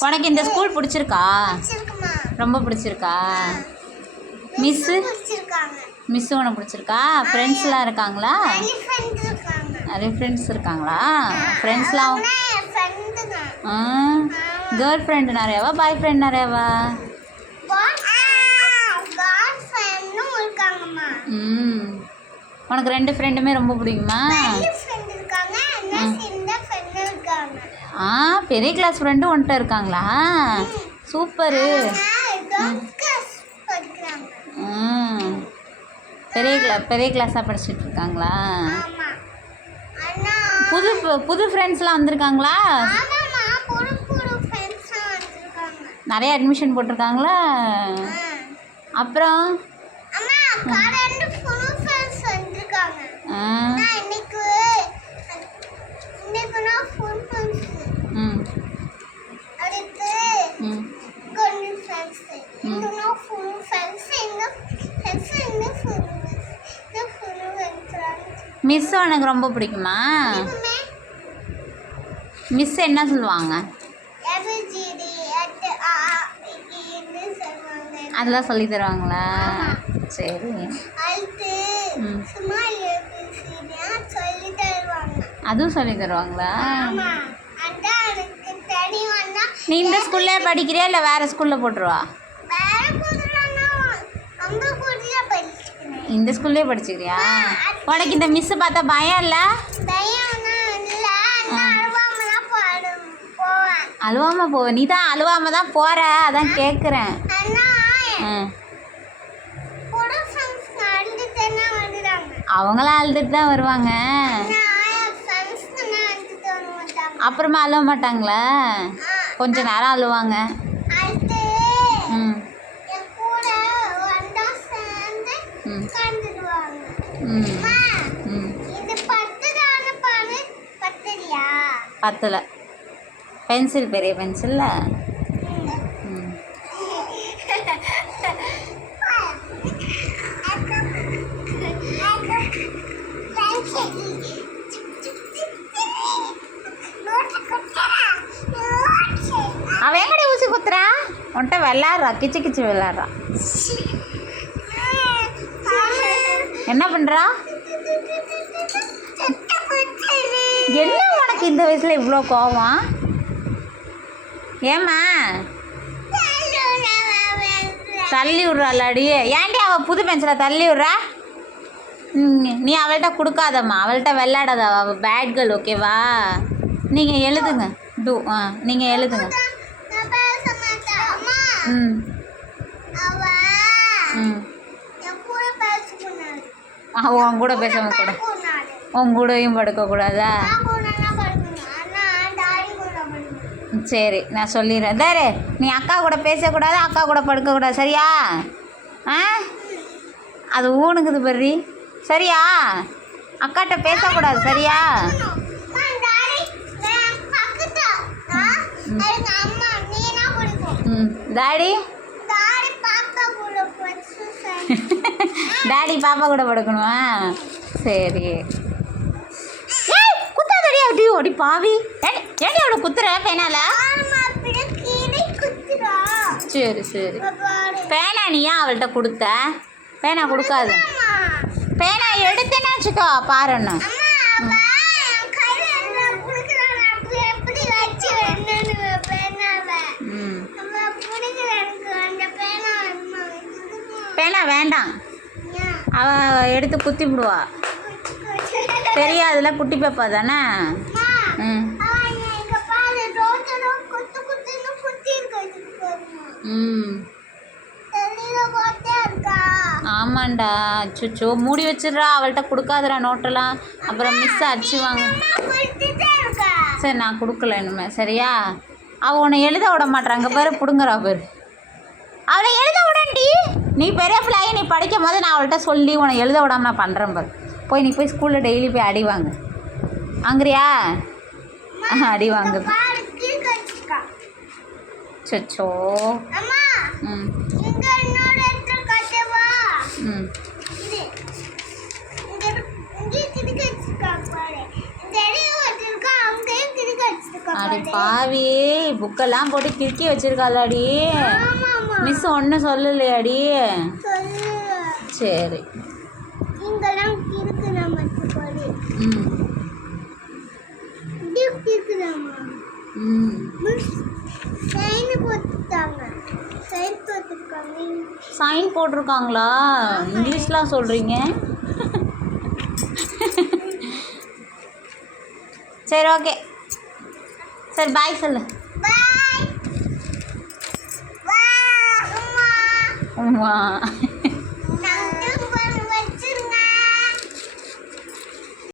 உனக்கு இந்த ஸ்கூல் பிடிச்சிருக்கா? ரொம்ப பிடிச்சிருக்கா? மிஸ்ஸு மிஸ்ஸு உனக்கு பிடிச்சிருக்கா? ஃப்ரெண்ட்ஸ்லாம் இருக்காங்களா? நிறைய ஃப்ரெண்ட்ஸ் இருக்காங்களா? ஃப்ரெண்ட்ஸ்லாம் கேர்ள் ஃப்ரெண்டு நிறையாவா? பாய் ஃப்ரெண்ட் நிறையாவா? ம். உனக்கு ரெண்டு ஃப்ரெண்டுமே ரொம்ப பிடிக்குமா நிறைய ஃப்ரெண்ட் இருக்காங்க என்ன சின்ன ஃப்ரெண்டும் இருக்காங்க ஆ பெரிய கிளாஸ் ஃப்ரெண்டும் உன்கிட்ட இருக்காங்களா? சூப்பரு. பெரிய கிளா பெரிய கிளாஸாக படிச்சுட்டு இருக்காங்களா? புது புது ஃப்ரெண்ட்ஸ்லாம் வந்திருக்காங்களா? நிறைய அட்மிஷன் போட்டிருக்காங்களா. அப்புறம்? ஆ, மிஸ் உனக்கு ரொம்ப பிடிக்குமா? மிஸ் என்ன சொல்லுவாங்க? அதெல்லாம் சொல்லி தருவாங்களா? சரி. அதுவும் சொல்லி தருவாங்களா? எனக்கு நீ இந்த ஸ்கூல்லே படிக்கிறியா இல்லை வேறு ஸ்கூலில் போட்டுருவா? இந்த ஸ்கூல்லே படிச்சுக்கிறியா? உனக்கு இந்த மிஸ்ஸு பார்த்தா பயம் இல்லை? அழுவாம போவ நீ தான் அழுவாம தான் போற அதான் கேட்குறேன் அவங்களாம் அழுதுட்டு தான் வருவாங்க. அப்புறமா அழுவ மாட்டாங்களா? கொஞ்ச நேரம் அழுவாங்க. பத்தில். பென்சில் பெரிய பென்சில்ல? அவன் எங்கடி ஊசி குத்துறா? உன்கிட்ட விளாட்றா கிச்சு கிச்சு விளாட்றா என்ன பண்ணுறா என்ன உனக்கு இந்த வயசில் இவ்வளோ கோவம்? ஏம்மா? தள்ளி விட்றாளாடி. ஏன்டி அவள் புது பென்சில் தள்ளி விட்றா? ம், நீ அவள்கிட்ட கொடுக்காதம்மா. அவள்கிட்ட விளையாடாத அவள் பேட் கேர்ள் ஓகேவா நீங்கள் எழுதுங்க. டூ ஆ நீங்கள் எழுதுங்க. ம். ம். அவன் உன் கூட பேச கூட. உன் கூடயும் படுக்கக்கூடாதா? சரி நான் சொல்லிடுறேன். தாரு நீ அக்கா கூட பேசக்கூடாது அக்கா கூட படுக்கக்கூடாது சரியா? ஆ? அது ஊனுக்குது பர்ரி சரியா? அக்காட்ட பேசக்கூடாது சரியா? ம் டாடி? டாடி பாப்பா கூட படுக்கணுமா? சரி. ஏய், குத்தாதடி அப்படி ஓடி பாவி. ஏடி அவளை குத்துற பேனால. சரி சரி. பேனா நீ ஏன் அவள்கிட்ட கொடுத்த? பேனா கொடுக்காது. பேனா எடுத்தேன்னு வச்சுக்கோ பாருன்னு பேனா வேண்டாம். அவ எடுத்து குத்தி விடுவா. தெரியாதுல குட்டி பாப்பா தானே? ம். ஆமாண்டா. சுச்சோ மூடி வச்சிடுறா. அவள்கிட்ட கொடுக்காதடா நோட்டெல்லாம். அப்புறம் மிஸ் அடிச்சுவாங்க சரி நான் கொடுக்கல இனிமே. சரியா? அவள் உன்னை எழுத விட மாட்றாங்க பாரு பிடுங்குறா பாரு. அவளை எழுத விடண்டி. நீ பெரிய பிள்ளைய நீ படிக்கும் போது நான் அவள்கிட்ட சொல்லி உன்னை எழுத விடாம நான் பண்ணுறேன் பாரு. போய் நீ போய் ஸ்கூலில் டெய்லி போய் அடி வாங்கு. வாங்குறியா? அடி வாங்கு. கிறுக்கு வச்சிருக்கா ஆ அடி பாவி புக்கெல்லாம் போட்டு கிறுக்கி வச்சிருக்காளாடி. மிஸ் ஒன்றும் சொல்லலையாடி. சொல்லு. சரி. ம். ம். சைன் போட்டுட்டாங்க சைன் போட்டுருக்காங்க. சைன் போட்டிருக்காங்களா? இங்கிலீஷ்லாம் சொல்கிறீங்க சரி ஓகே சரி பாய் சொல்லு. பாய் உமா